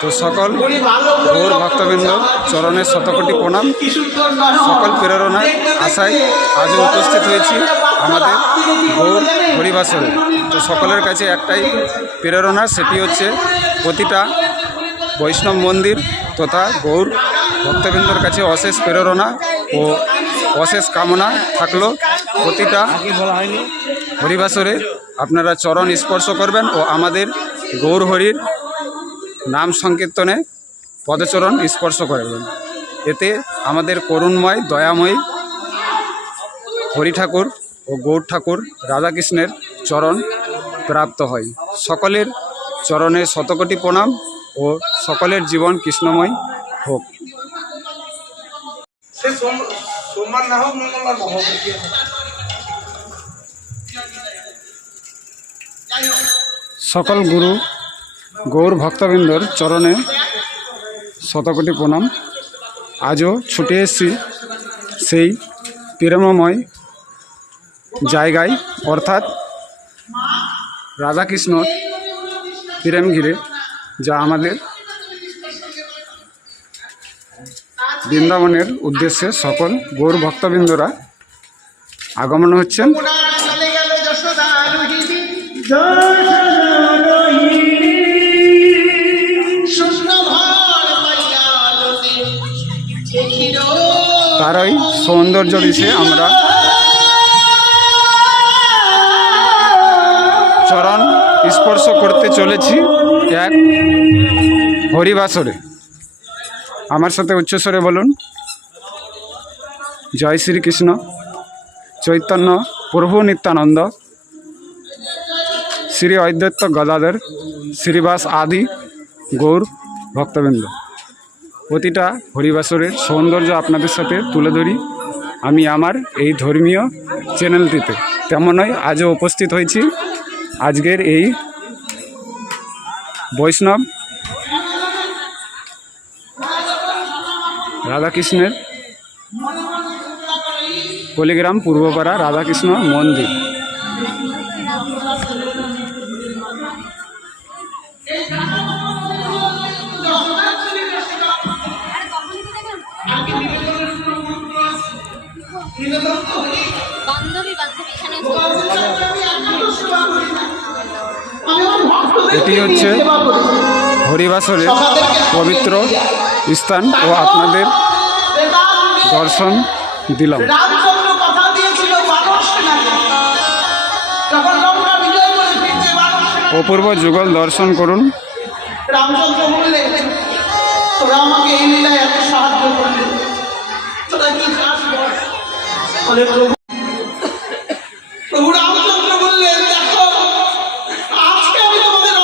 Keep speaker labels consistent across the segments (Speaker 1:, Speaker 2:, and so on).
Speaker 1: তো সকল গৌর ভক্তবৃন্দ চরণের শতকোটি প্রণাম। সকল প্রেরণায়, আশায় আজও উপস্থিত হয়েছি আমাদের গৌর হরিবাসরে। তো সকলের কাছে একটাই প্রেরণা, সেটি হচ্ছে প্রতিটা বৈষ্ণব মন্দির তথা গৌর ভক্তবৃন্দর কাছে অশেষ প্রেরণা ও অশেষ কামনা থাকল। প্রতিটা হরিবাসরে আপনারা চরণ স্পর্শ করবেন ও আমাদের গৌর হরির নাম সংকীর্তনে পদচরণ স্পর্শ করবেন। এতে আমাদের করুণময় দয়াময় হরি ঠাকুর ও গৌর ঠাকুর রাধাকৃষ্ণের চরণ প্রাপ্ত হয়। সকলের চরণে শতকোটি প্রণাম ও সকলের জীবন কৃষ্ণময় হোক।
Speaker 2: সোমবার না হোক মঙ্গলবার না হোক।
Speaker 1: সকল গুরু গৌর ভক্তবৃন্দর চরণে শতকোটি প্রণাম। আজও ছুটে এসেছি সেই প্রেমময় জায়গায়, অর্থাৎ রাধাকৃষ্ণ প্রেম ঘিরে, যা আমাদের বৃন্দাবনের উদ্দেশ্যে সকল গৌর ভক্তবৃন্দরা আগমন হচ্ছেন। তারই সৌন্দর্য দিছে আমরা। চরণ স্পর্শ করতে চলেছি এক হরিবাসরে। আমার সাথে উচ্চস্বরে বলুন। জয় শ্রীকৃষ্ণ। চৈতন্য প্রভু নিত্যানন্দ। শ্রী অদ্বৈত গদাধর, শ্রীবাস আদি গৌর ভক্তবৃন্দ। প্রতিটা হরিবাসরের সৌন্দর্য আপনাদের সাথে তুলে ধরি। আমি আমার এই ধর্মীয় চ্যানেলটিতে তেমনই আজও উপস্থিত হয়েছি। আজকের এই বৈষ্ণব রাধাকৃষ্ণের কলিগ্রাম পূর্বপাড়া রাধাকৃষ্ণ মন্দির। এটি হচ্ছে হরিবাসরের পবিত্র স্থান ও আপনাদের দর্শন দিলাম। অপূর্ব যুগল দর্শন করুন।
Speaker 2: রামচন্দ্র বললেন তোরা আমাকে এই লীলায় এত সাহায্য করলি। তোরা কি চাস প্রভু। প্রভু রামচন্দ্র বললেন দেখো আজকে আমি তোমাদের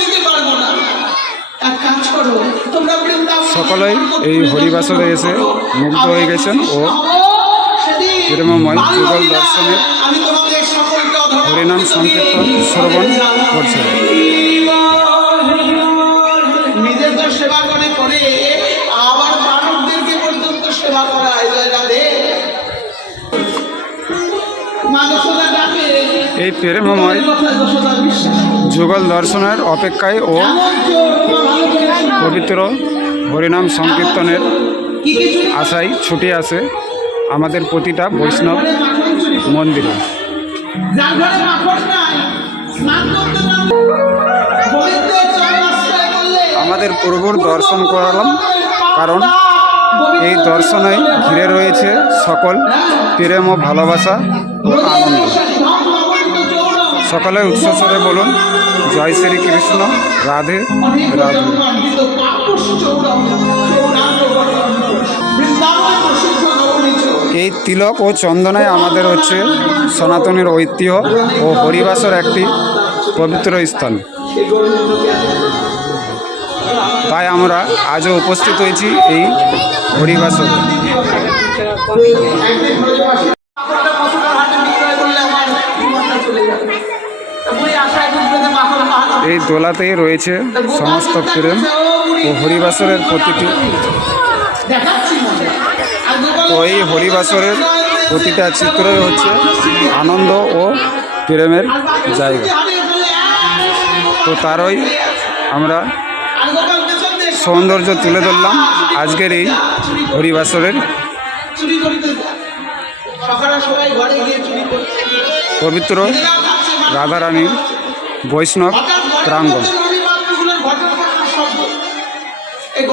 Speaker 2: দিতে পারব না। এক কাজ করো তোমরা
Speaker 1: সকলেই এই হরিবাসরে এসে মুগ্ধ হয়ে গেছেন ও প্রেমময় যুগল দর্শনের
Speaker 2: আমি তোমাদের সকলকে
Speaker 1: হরিনাম সংকীর্তন শ্রবণ করছেন। এই প্রেমময় যুগল দর্শনের অপেক্ষায় ও। পবিত্র হরিনাম সংকীর্তনের আশায় ছুটে আসে আমাদের প্রতিটা বৈষ্ণব মন্দিরে আমাদের প্রভুর দর্শন করালাম, কারণ এই দর্শনে ঘিরে রয়েছে সকল প্রেম ও ভালোবাসা ও আনন্দ সকলে উচ্চস্বরে বলুন, জয় শ্রীকৃষ্ণ রাধে রাধে। এই তিলক ও চন্দনায় আমাদের হচ্ছে সনাতনের ঐতিহ্য ও হরিবাসের একটি পবিত্র স্থান। তাই আমরা আজও উপস্থিত হয়েছি এই হরিবাসরে। এই দোলাতেই রয়েছে সমস্ত প্রেম ও হরিবাসরের প্রতিটি তো এই হরিবাসরের প্রতিটা চিত্রই হচ্ছে আনন্দ ও প্রেমের জায়গা। তো তারই আমরা
Speaker 2: সৌন্দর্য তুলে ধরলাম আজকের এই হরিবাসরের পবিত্র রাধারানীর বৈষ্ণব প্রাঙ্গণ।
Speaker 3: এই